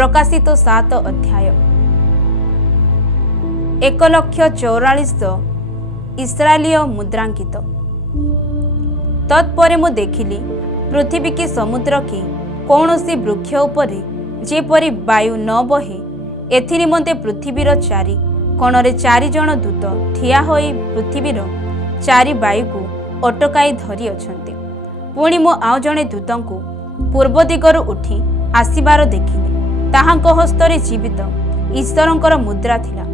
प्रकाशित 7 अध्याय 1,44,000 इस्राएलीय मुद्रांकित। तत्परे मु देखिली पृथ्वी की समुद्र की कौन सी वृक्ष उपरे जेपरी वायु न बहे एथि निमंते पृथ्वीर चारि कोणरे 4 जन दूत ठिया होई पृथ्वीर चारि वायु को अटकाई धरी अछंती। पुणी मो आउ जणे दूतंकु पूर्व दिगरु उठी आसिबार देखिली। ताहांक हस्तरे जीवित ईश्वरंकर मुद्रा थिला।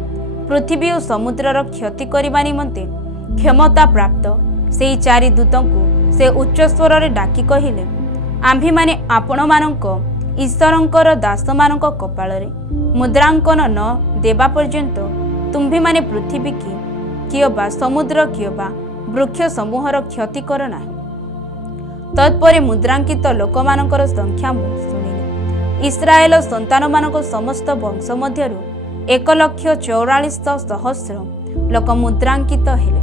पृथ्वी और समुद्रर क्षति करिबा निमंते क्षमता प्राप्त सेई 4 दूतंकु से उच्च स्वर रे डाकी कहिले, आम्भे माने आपण मानक ईश्वरंकर दास मानक कपाଳରେ मुद्रांकन न देबा पर्यंत तुम्भे माने पृथ्वी की कियबा समुद्र कियबा वृक्ष समूहर क्षति कर नाही। तत्परे मुद्रांकित लोकमानकर संख्या मु शुणिले। इस्राएल संतान मानक समस्त वंश मध्यरु 1,44,000 लोक मुद्रांकित हेले।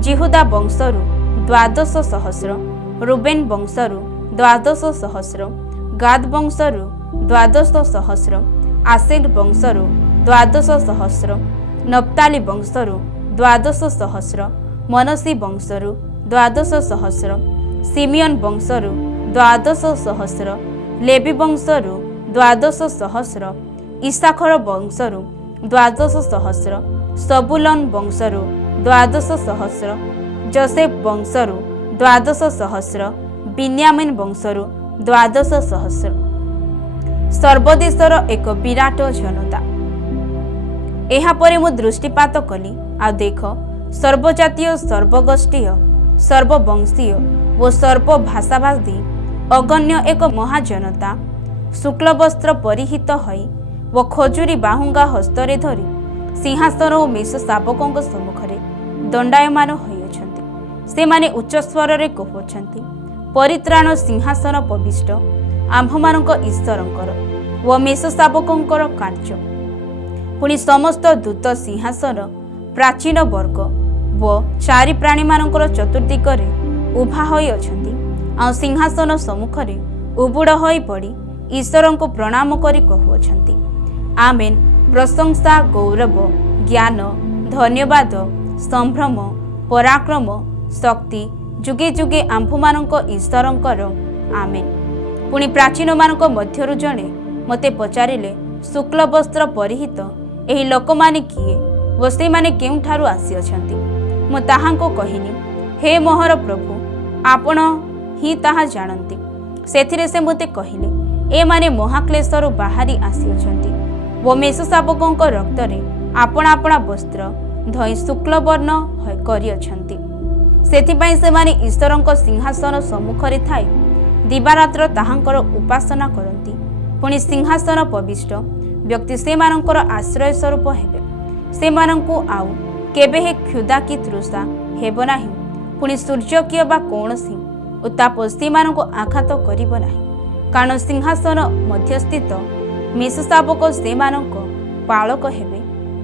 जिहुदा वंशरु 12,000, रुबेन वंशरु 12,000, गाद वंशरु 12,000, आसेर वंशरु 12,000, नप्ताली वंशरु 12,000, मनसी वंशरु 12,000, सिमियन वंशरु 12,000, लेवी वंशरु 12,000, इसाखर वंशरु 12,000, सबुलन वंशरु 12,000, जोसेफ वंशरु 12,000, बिन्यामिन वंशरु 12,000। सर्वदेशर एक विराट जनता। एहा परे मु दृष्टिपात कली आ देख सर्वजातीय सर्वगोष्ठीय सर्ववंशीय व सर्वभाषाभाषी अगण्य एक महाजनता शुक्ल वस्त्र परिहित हई व खजुरी बाहुंगा हस्तरे धरी सिंहासन और मेष शावकों सम्मुखरे दंडायमान होइछन्ति। से माने उच्च स्वर रे कहुछन्ति, परित्राण सिंहासन पविष्ट आम्भमानक ईश्वरंकर व मेष शावकोंकर कार्य। पुणी समस्त दूत सिंहासन प्राचीन वर्ग व 4 प्राणी मानकर चतुर्दिगरे उभा होई अछन्ति। आ सिंहासन सम्मुखरे उबुड़ होई पड़ी ईश्वर को प्रणाम करी कहुअछन्ति, आमेन। प्रशंसा गौरव ज्ञान धन्यवाद संभ्रम पराक्रम शक्ति जुगे जुगे आम्भमानक ईश्वरंकर, आमेन। पुणी प्राचीन मानक मध्यरु जणे मते पचारिले, शुक्ल वस्त्र परिहित एही लोकमाने किए व से माने केउठारु आसी अछन्ति? मु ताहांको कहिनी, हे मोहर प्रभु, आपण ही ताहा जानन्ति। सेथिरे से मते कहिले, ए माने महाक्लेशरु बाहारी आसी अछन्ति व मेष शावकोंक रक्तरे आपण आपणा वस्त्र धई शुक्ल वर्ण करि अछन्ति। सेथिपाई से माने ईश्वरंक सिंहासन सम्मुखरे थाई दिवारात्र ताहांकर उपासना करन्ति। पुणी सिंहासन पविष्ट व्यक्ति से मानकर आश्रय स्वरूप हेबे। से मानंकु आउ केबे हे क्षुधा की तृषा हेबो नाही। पुणी सूर्य किय बा कौनसी उत्ताप से मानंकु आघात करिबो नाही, कारण सिंहासन मध्यस्थित मेष शावक से मानंक पालक हेबे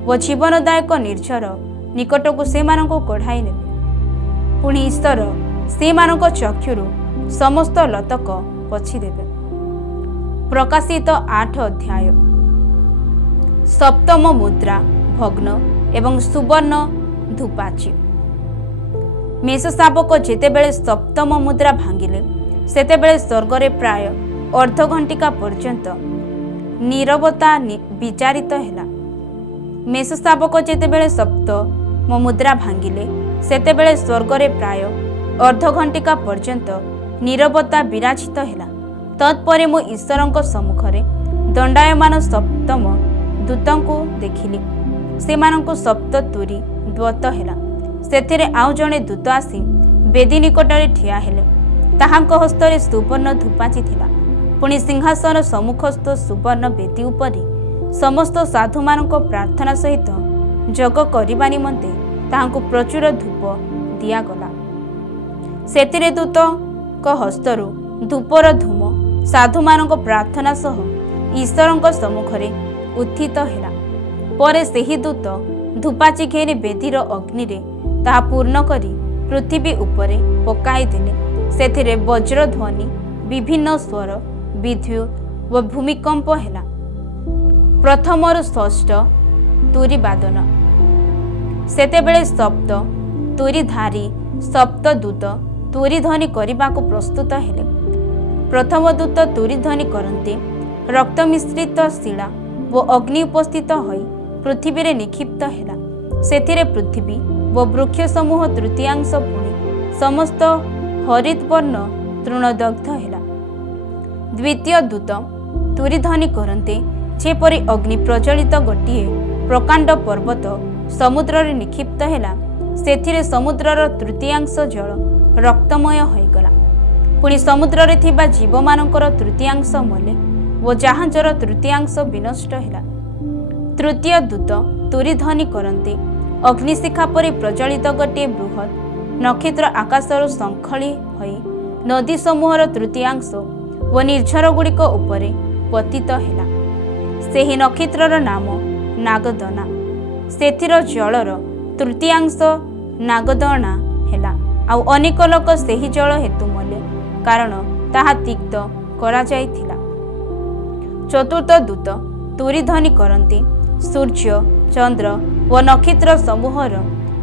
व जीवनदायक निर्झर निकटकु से मानंकु कढ़ाई नेबे। पुणी ईश्वर से मानंक चक्षुरु समस्त लतक पछि देबे। प्रकाशित 8 अध्याय। सप्तम मुद्रा भग्न एवं सुवर्ण धूपाची। मेष शावक जेतेबेले सप्तम मुद्रा भांगिले सेतेबेले स्वर्गरे प्राय अर्ध घंटिका पर्यंत नीरवता विचारित हेला। मेष शावक जेतेबेले सप्तम मुद्रा भांगिले सेतेबेले स्वर्गरे प्राय अर्ध घंटिका पर्यंत नीरवता विराजित हेला। तत्परे मु ईश्वरंक सम्मुखरे दंडायमान सप्तम दूतंकु देखिली। सेमानंकु सप्त तुरी द्वत हेला। सेथिरे आउ जणे दूत आसी बेदी निकटरे ठिया हेले। ताहांक हस्तरे सुवर्ण धूपाची थिला। पुणी सिंहासन सम्मुखस्थ सुवर्ण बेदी उपरे समस्त साधु मानक प्रार्थना सहित जग करिबा निमंते ताहांकु प्रचुर धूप दियागला। सेथिरे दूतक हस्तरु धूपर धूम साधु मानक प्रार्थना सह ईश्वरंक सम्मुखरे उत्थित हेला। परे सेही दूत धूपाची घेरी बेदीर अग्निरे ताहा पूर्ण करी पृथ्वी उपरे पकाई देले। सेथिरे वज्र ध्वनि विभिन्न स्वर विद्युत व भूमिकंप हेला। प्रथमरु षष्ठ तुरी बादन। सेतेबेले सप्त तुरीधारी सप्तदूत तुरी ध्वनि करने प्रस्तुत हेले। प्रथम दूत तुरी ध्वनि करते रक्त मिश्रित शिला व अग्नि उपस्थित होई पृथ्वी रे निक्षिप्त हेला। सेथिरे पृथ्वी व वृक्ष समूह तृतीयांश पुणी समस्त हरित वर्ण तृणदग्ध हेला। द्वितीय दूत तुरी ध्वनि करते जेपरि अग्नि प्रज्वलित गोटे प्रकांड पर्वत समुद्र रे निक्षिप्त हेला। सेथिरे समुद्रर तृतीयांश जल रक्तमय होईगला। पुणी समुद्र रे थिबा जीव मानकर तृतीयांश मले व जहाजर तृतीयांश विनष्ट हेला। तृतीय दूत तुरी ध्वनि करते अग्निशिखा परि प्रज्वलित गोटे बृहत नक्षत्र आकाशर संखली होई नदी समूहर तृतीयांश व निर्झर गुड़िक उपरे पतित हेला। सेही नक्षत्रर नाम नागदना। सेथिर जलर तृतीयांश नागदना हेला। आउ अनेक लोक सेही जल हेतु मले कारण ताहा तिक्त करा जायथिला। चतुर्थ दूत तुरी ध्वनि करते सूर्य चंद्र व नक्षत्र समूहर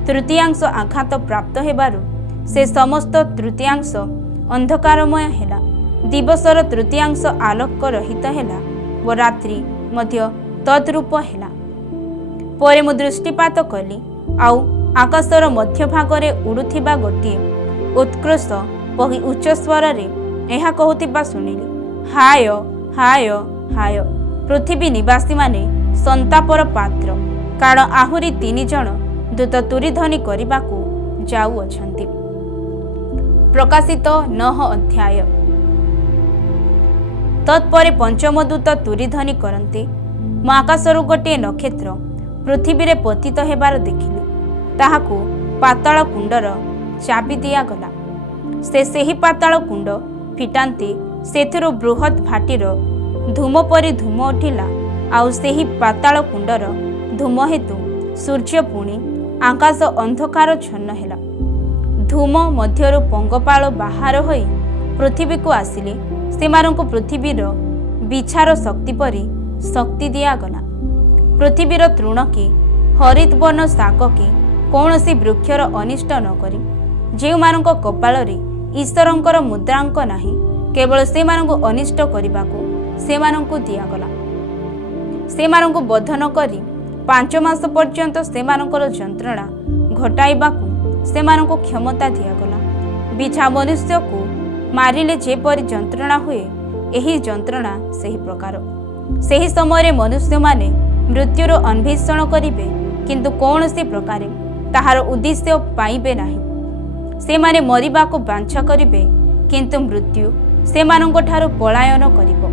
तृतीयांश आघात प्राप्त हेबारु से समस्त तृतीयांश अंधकारमय हेला। दिवसर तृतीयांश आलोक रहित हेला व रात्रि मध्य तद्रूप हेला। परे मु दृष्टिपात कली आउ आकाशर मध्य भागरे उड़ुथिबा गोटे उत्कृष्ट पही उच्च स्वर रे एहा कहूथिबा सुनिली, हाय हाय हाय पृथ्वी निवासी माने संतापर पात्र, कारण आहुरी 3 जन दूत तुरी ध्वनि करने जाऊ अछंती। प्रकाशित 9 अध्याय। तत्परे पंचम दूत तुरी ध्वनि करते मु आकाशरु गोटे नक्षत्र पृथ्वी रे पतित हेबार देखिली। ताहाकु पाताल कुंडर चाबी दिया गला। सेही पाताल कुंड फिटान्ते सेथिरु बृहत भाटीर धूम परि धूम उठिला। आउ सेही पाताल कुंडर धूम हेतु सूर्य पुणी आकाश अंधकार छन्न हेला। धूम मध्यरु पंगपाल बाहर होई पृथ्वी को आसिले। सेमानंकु पृथ्वीर बिछार शक्ति परि शक्ति दिया गला। पृथ्वीर तृण की हरित वर्ण शाक की कौनसी वृक्षर अनिष्ट न करी जे मानक कपाल रे ईश्वरंकर मुद्रांक नाही केवल से मानक अनिष्ट करने से मानक दियागला। से मानक बध न करी 5 मास पर्यंत से मानकर जंत्रणा घटाइबाकू से मानक क्षमता दियागला। बिछा मनुष्य को मारिले जेपरि जंत्रणा हुए एही जंत्रणा सही प्रकार। सही समय मनुष्य माने मृत्युर अन्वेषण करिवे किंतु कौन से प्रकार ताहार उद्देश्य पाइबे नाही। से माने मरिबाकू बांछा करिवे किंतु मृत्यु से मानक ठारू पलायन करिवो।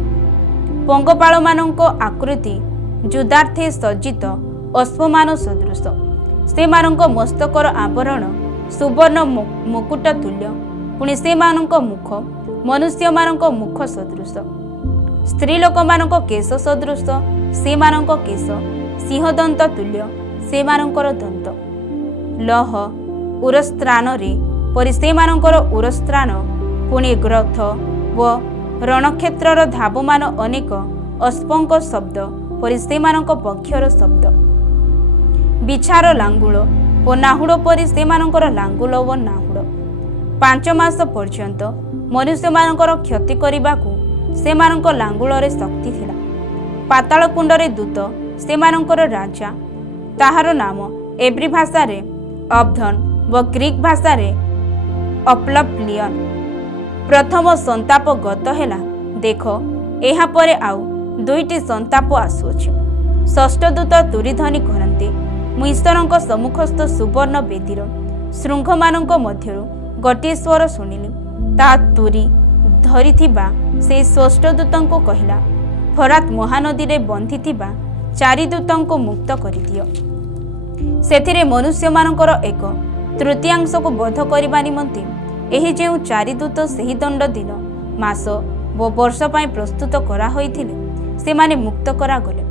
पंगपाल मानक आकृति जुदार्थे सज्जित अश्वमान सदृश। से मानक मस्तकर आवरण सुवर्ण मुकुट तुल्य। पुणी से मानक मुख मनुष्य मानक मुख सदृश। स्त्री लोक मानक केश सदृश। से मानक केश सिंहदंत तुल्य। से मानकर दंत लह उरस्त्रान रे परि से मानकर उरस्त्रान। पुणी ग्रथ व रणक्षेत्रर धावमान अनेक अश्वंक शब्द परि से मानक पक्षर शब्द। बिछार लांगुल व नाहुड़ परि से मानकर लांगुल व नाहुड़। 5 मास पर्यंत मनुष्य मानकर क्षति करने से मानक लांगुल रे शक्ति थिला। पाताल कुंड रे दूत से मानकर राजा ताहार नाम एब्री भाषा रे अब्धन व ग्रीक भाषा रे अपलप्लियन। प्रथम संताप गत हेला। देख एहा परे आउ 2टी संताप आसुअछि। षष्ठ दूत तुरी ध्वनि करते मु ईश्वरंक सम्मुखस्थ सुवर्ण वेदीर श्रृंग मानक मध्यरु गोटे स्वर शुणिली। ता तुरी धरिथिबा से षष्ठ दूतंको कहिला, फरात महानदी रे बंधिथिबा 4 दूतंको मुक्त करिदियो। सेथिरे मनुष्य मानकर 1/3 को बध करबा निमंते एही जेउ 4 दूत सही दंड दिन मास व वर्ष पाई प्रस्तुत करा होइथिले से माने मुक्त करा गले।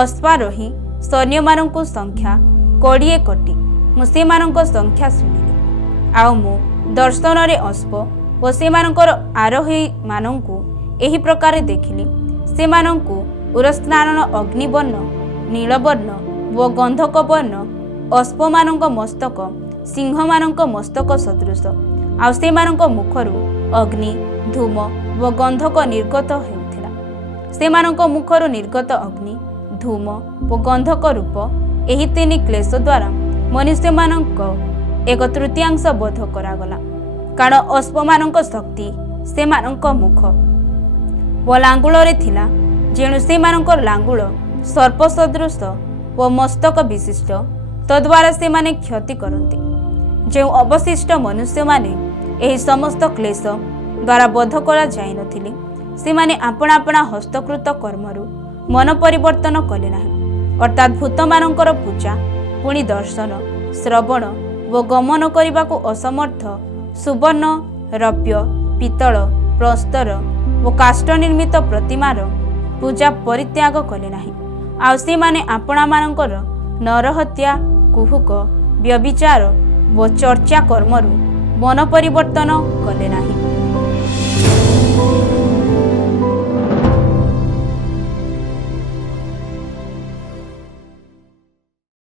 अश्वारोही सैन्य मानकु संख्या 20 कोटी। मु से मानक संख्या शुणिली। आउ मु दर्शन रे अश्व व से मानकर आरोही मानकु एही प्रकार देखिली। से मानकु ଉରସ୍ନାରଣ ଅଗ୍ନିବର୍ଣ୍ଣ ନୀଳବର୍ଣ୍ଣ ଓ ଗନ୍ଧକ ବର୍ଣ୍ଣ ଅଶ୍ପମାନଙ୍କ ମସ୍ତକ ସିଂହମାନଙ୍କ ମସ୍ତକ ସଦୃଶ। ଆଉ ସେମାନଙ୍କ ମୁଖରୁ ଅଗ୍ନି ଧୂମ ଓ ଗନ୍ଧକ ନିର୍ଗତ ହେଉଥିଲା। ସେମାନଙ୍କ ମୁଖରୁ ନିର୍ଗତ ଅଗ୍ନି ଧୂମ ଓ ଗନ୍ଧକ ରୂପ ଏହି ତିନି କ୍ଲେଶ ଦ୍ୱାରା ମନୁଷ୍ୟମାନଙ୍କ 1/3 ବୋଧ କରାଗଲା। କାରଣ ଅଶ୍ପମାନଙ୍କ ଶକ୍ତି ସେମାନଙ୍କ ମୁଖ ଓ ଲାଙ୍ଗୁଳରେ ଥିଲା, ଯେଣୁ ସେମାନଙ୍କର ଲାଙ୍ଗୁଳ ସର୍ପ ସଦୃଶ ଓ ମସ୍ତକ ବିଶିଷ୍ଟ, ତଦ୍ୱାରା ସେମାନେ କ୍ଷତି କରନ୍ତି। ଯେଉଁ ଅବଶିଷ୍ଟ ମନୁଷ୍ୟମାନେ ଏହି ସମସ୍ତ କ୍ଲେଶ ଦ୍ୱାରା ବୋଧ କରାଯାଇନଥିଲେ, ସେମାନେ ଆପଣା ଆପଣା ହସ୍ତକୃତ କର୍ମରୁ ମନ ପରିବର୍ତ୍ତନ କଲେ ନାହିଁ, ଅର୍ଥାତ୍ ଭୂତମାନଙ୍କର ପୂଜା ପୁଣି ଦର୍ଶନ ଶ୍ରବଣ ଓ ଗମନ କରିବାକୁ ଅସମର୍ଥ ସୁବର୍ଣ୍ଣ ରୌପ୍ୟ ପିତ୍ତଳ ପ୍ରସ୍ତର ଓ କାଷ୍ଠ ନିର୍ମିତ ପ୍ରତିମାର ପୂଜା ପରିତ୍ୟାଗ କଲେ ନାହିଁ। ଆଉ ସେମାନେ ଆପଣାମାନଙ୍କର ନରହତ୍ୟା କୁହୁକ ବ୍ୟଭିଚାର ଓ ଚର୍ଚ୍ଚା କର୍ମରୁ ମନ ପରିବର୍ତ୍ତନ କଲେ ନାହିଁ।